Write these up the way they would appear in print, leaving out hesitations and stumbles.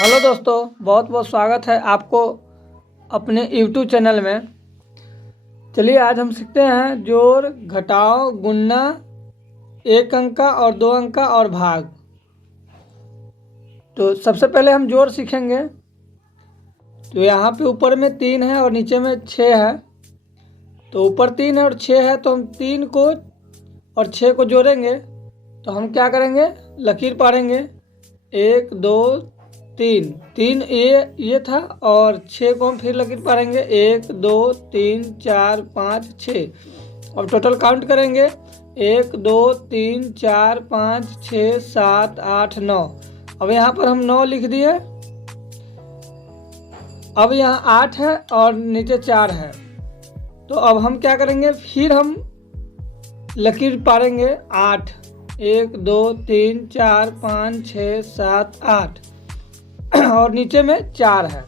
Hello दोस्तों, बहुत बहुत स्वागत है आपको अपने YouTube चैनल में। चलिए आज हम सीखते हैं जोड़, घटाव, गुणा, एक अंक का और दो अंक का और भाग। तो सबसे पहले हम जोड़ सीखेंगे। तो यहाँ पे ऊपर में 3 है और नीचे में 6 है। तो ऊपर 3 है और 6 है, तो हम 3 को और 6 को जोड़ेंगे। तो हम क्या करेंगे, लकीर पाड़ेंगे। 1 2 3 3 ये था और 6 को हम फिर लकीर पाड़ेंगे। 1 2 3 4 5 6। अब टोटल काउंट करेंगे। 1 2 3 4 5 6 7 8 9। अब यहाँ पर हम 9 लिख दिए। अब यहाँ 8 है और नीचे 4 है। तो अब हम क्या करेंगे, फिर हम लकीर पाड़ेंगे 8। 1 2 3 4 5 6 7 8 और नीचे में 4 है।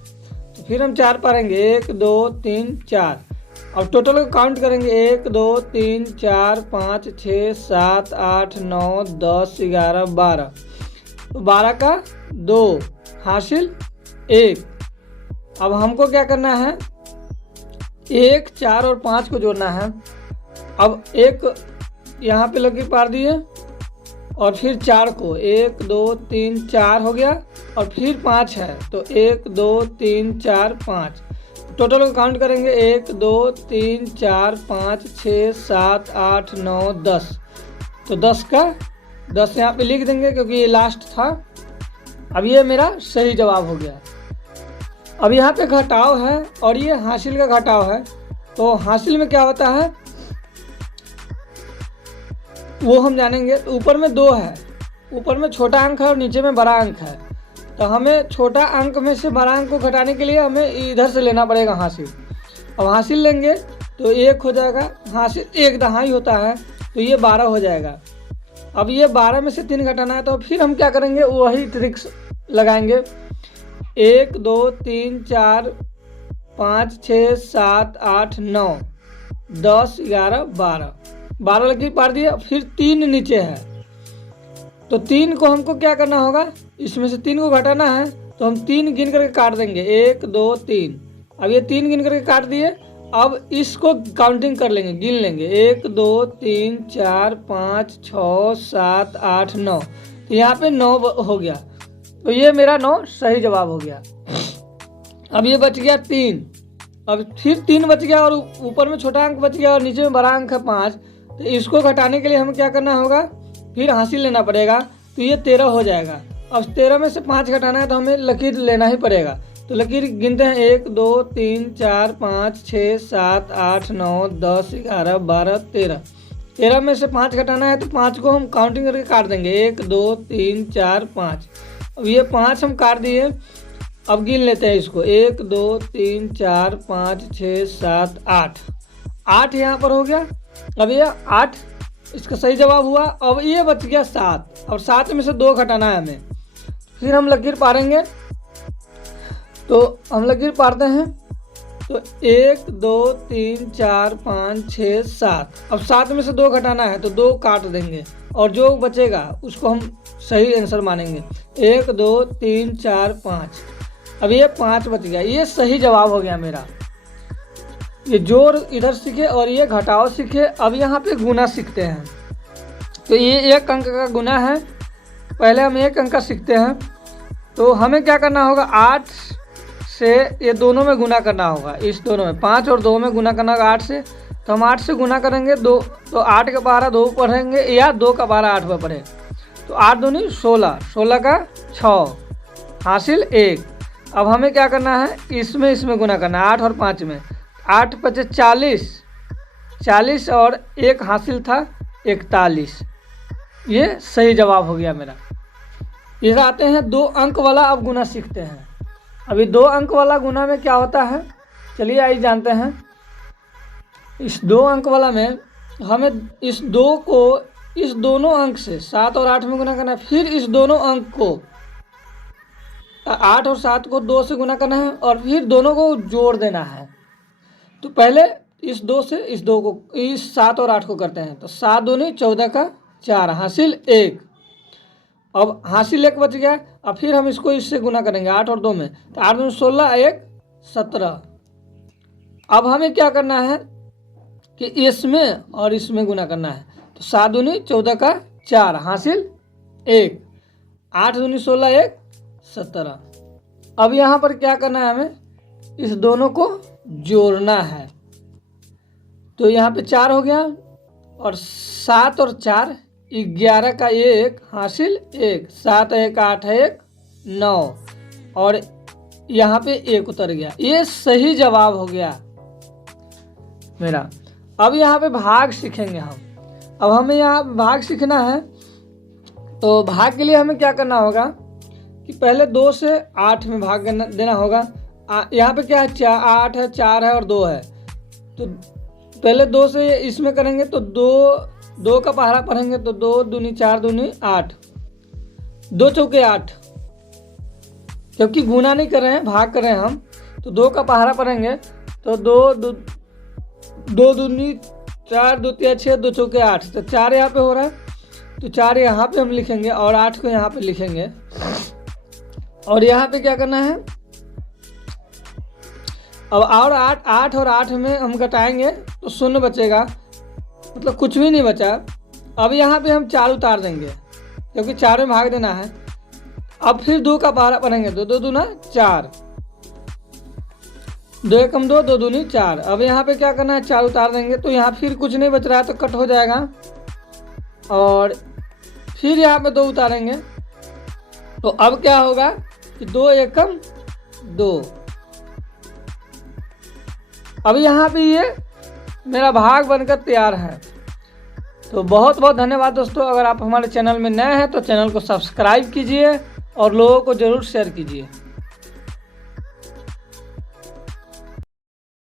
तो फिर हम 4 पाड़ेंगे। 1 2 3 4। अब टोटल काउंट करेंगे। 1 2 3 4 5 6 7 8 9 10 11 12। तो 12 का 2 हासिल 1। अब हमको क्या करना है, 1 4 और 5 को जोड़ना है। अब एक यहाँ पे लकीर पार दिए और फिर 4 को 1 2 3 4 हो गया और फिर 5 है। तो 1 2 3 4 5। टोटल को काउंट करेंगे। 1 2 3 4 5 6 7 8 9 10। तो 10 का 10 यहाँ पे लिख देंगे क्योंकि ये लास्ट था। अब ये मेरा सही जवाब हो गया। अब यहाँ पे घटाव है और ये हासिल का घटाव है। तो हासिल में क्या होता है वो हम जानेंगे। तो ऊपर में 2 है, ऊपर में छोटा अंक है और नीचे में बड़ा अंक है। तो हमें छोटा अंक में से बड़ा अंक को घटाने के लिए हमें इधर से लेना पड़ेगा हासिल। अब हासिल लेंगे तो 1 हो जाएगा। हासिल 1 दहाई होता है, तो ये 12 हो जाएगा। अब ये 12 में से 3 घटाना है, तो फिर हम क्या करेंगे, वही ट्रिक्स लगाएंगे। 1 2 3 4 5 6 7 8 9 10 11 12। 12 लकीर पार दिए। फिर 3 नीचे है, तो 3 को हमको क्या करना होगा, इसमें से 3 को घटाना है। तो हम 3 गिन करके काट देंगे। 1 2 3। अब ये 3 गिन करके काट दिए। अब इसको काउंटिंग कर लेंगे, गिन लेंगे। 1 2 3 4 5 6 7 8 9। तो यहाँ पे 9 हो गया। तो ये मेरा 9 सही जवाब हो गया। अब ये बच गया 3। अब फिर 3 बच गया और ऊपर में छोटा अंक बच गया और नीचे में बड़ा अंक है 5। तो इसको घटाने के लिए हमें क्या करना होगा, फिर हासिल लेना पड़ेगा। तो ये 13 हो जाएगा। अब 13 में से 5 घटाना है, तो हमें लकीर लेना ही पड़ेगा। तो लकीर गिनते हैं। 1 2 3 4 5 6 7 8 9 10 11 12 13। 13 में से 5 घटाना है, तो 5 को हम काउंटिंग करके काट देंगे। 1 2 3 4 5। अब ये 5 हम काट दिए। अब गिन लेते हैं इसको। 1 2 3 4 5 6 7 8। 8 यहाँ पर हो गया। अब ये 8 इसका सही जवाब हुआ। अब ये बच गया 7 और 7 में से 2 घटाना है हमें। फिर हम लकीर पारेंगे। तो हम लकीर पारते हैं। तो 1 2 3 4 5 6 7। अब 7 में से 2 घटाना है, तो 2 काट देंगे और जो बचेगा उसको हम सही आंसर मानेंगे। 1 2 3 4 5। अब ये 5 बच गया। ये सही जवाब हो गया मेरा। ये जोड़ इधर सीखे और ये घटाव सीखे। अब यहाँ पे गुना सीखते हैं। तो ये 1 अंक का गुना है। पहले हम 1 अंक का सीखते हैं। तो हमें क्या करना होगा, 8 से ये दोनों में गुना करना होगा। इस दोनों में 5 और 2 में गुना करना होगा 8 से। तो हम 8 से गुना करेंगे 2। तो 8 का 12 2 पढ़ेंगे या 2 का 12 8 पर पढ़े। तो 8 दूनी 16, 16 का 6 हासिल 1। अब हमें क्या करना है, इसमें गुना करना है 8 और 5 में। 8 पचे 40, 40 और 1 हासिल था 41। ये सही जवाब हो गया मेरा। इधर आते हैं 2 अंक वाला। अब गुना सीखते हैं। अभी 2 अंक वाला गुना में क्या होता है, चलिए आइए जानते हैं। इस 2 अंक वाला में हमें इस 2 को इस दोनों अंक से 7 और 8 में गुना करना है। फिर इस दोनों अंक को 8 और 7 को 2 से गुना करना है और फिर दोनों को जोड़ देना है। तो पहले इस 2 से इस 2 को, इस 7 और 8 को करते हैं। तो 7 दूनी 14 का 4 हासिल 1। अब हासिल 1 बच गया। अब फिर हम इसको इससे गुना करेंगे 8 और 2 में, तो 8 दूनी 16, 1 17। अब हमें क्या करना है कि इसमें और इसमें गुना करना है, तो 7 दूनी 14 का 4 हासिल 1, 8 दूनी 16, 1 17। अब यहाँ पर क्या करना है, हमें इस दोनों को जोड़ना है। तो यहाँ पे 4 हो गया और 7 और 4 11 का 1 हासिल 1, 7 1 8 1 9 और यहाँ पे 1 उतर गया। ये सही जवाब हो गया मेरा। अब यहाँ पे भाग सीखेंगे हम। अब हमें यहाँ भाग सीखना है, तो भाग के लिए हमें क्या करना होगा कि पहले 2 से 8 में भाग देना होगा। यहाँ पे क्या है, 8 है, 4 है और 2 है। तो पहले 2 से इसमें करेंगे तो 2 का पहाड़ा पढ़ेंगे तो 2 दूनी 4 दूनी 8, 2 चौके 8, क्योंकि गुना नहीं कर रहे हैं, भाग कर रहे हैं हम। तो 2 का पहाड़ा पढ़ेंगे तो 2 दूनी 4, 2 तिया 6, 2 चौके 8, तो 4 यहाँ पे हो रहा है, तो 4 यहाँ पे हम लिखेंगे और 8 को यहाँ पे लिखेंगे। और यहाँ पे क्या करना है, अब और 8 और 8 में हम घटाएंगे तो 0 बचेगा, मतलब कुछ भी नहीं बचा। अब यहाँ पे हम 4 उतार देंगे क्योंकि 4 में भाग देना है। अब फिर 2 का पहाड़ा पढ़ेंगे तो 2 दूना 4, 2 एकम 2, 2 दूनी 4। अब यहाँ पे क्या करना है, 4 उतार देंगे तो यहाँ फिर कुछ नहीं बच रहा है तो कट हो जाएगा। और फिर यहाँ पे 2 उतारेंगे तो अब क्या होगा कि 2 एकम 2। अब यहाँ पे ये मेरा भाग बनकर तैयार है। तो बहुत बहुत धन्यवाद दोस्तों। अगर आप हमारे चैनल में नए हैं तो चैनल को सब्सक्राइब कीजिए और लोगों को ज़रूर शेयर कीजिए।